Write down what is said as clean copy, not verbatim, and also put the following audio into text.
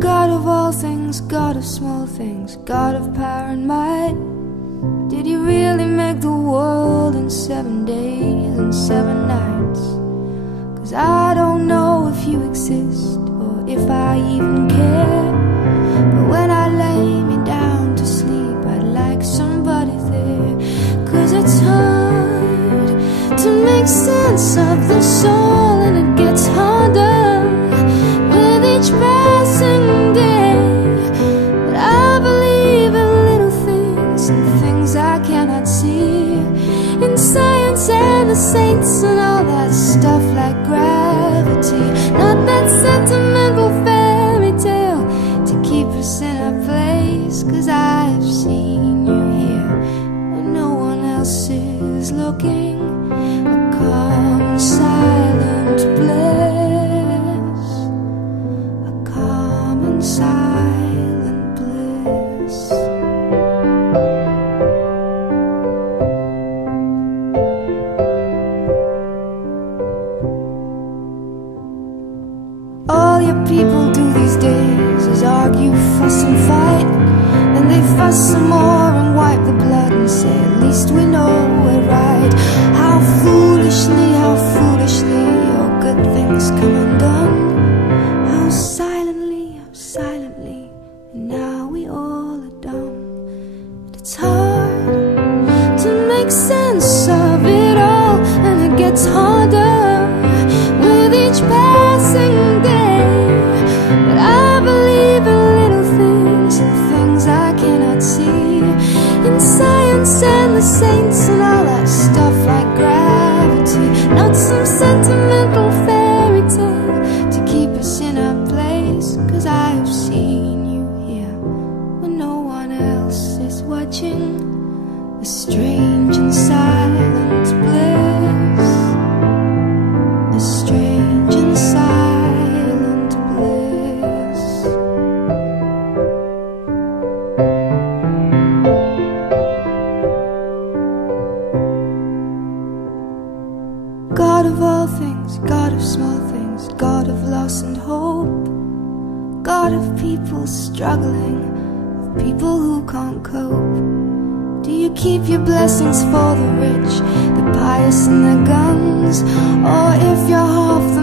God of all things, God of small things, God of power and might, did you really make the world in 7 days and 7 nights? 'Cause I don't know if you exist or if I even care, but when I lay me down to sleep I'd like somebody there. 'Cause it's hard to make sense of the soul, and it gets harder with each passing day. But I believe in little things and things I cannot see, in science and the saints and all that stuff like gravity. Not that sentimental fairy tale to keep us in our place. 'Cause I've seen you here when no one else is looking, a calm and silent bliss, a calm and silent bliss. All your people do these days is argue, fuss and fight, and they fuss some more and wipe the blood and say, at least we know we're right. How foolishly your good things come undone. How silently, and now we all are dumb. And it's hard to make sense of it all, and it gets harder with each passing day. But I believe in little things and things I cannot see, in science and the saints and all that stuff like gravity. Not some sentimental fairy tale to keep us in our place. 'Cause I've seen you here when no one else is watching, a strange and silent bliss, a strange and silent bliss. God of all things, God of small things, God of loss and hope, God of people struggling, of people who can't cope. Do you keep your blessings for the rich, the pious and the guns? Or if you're half the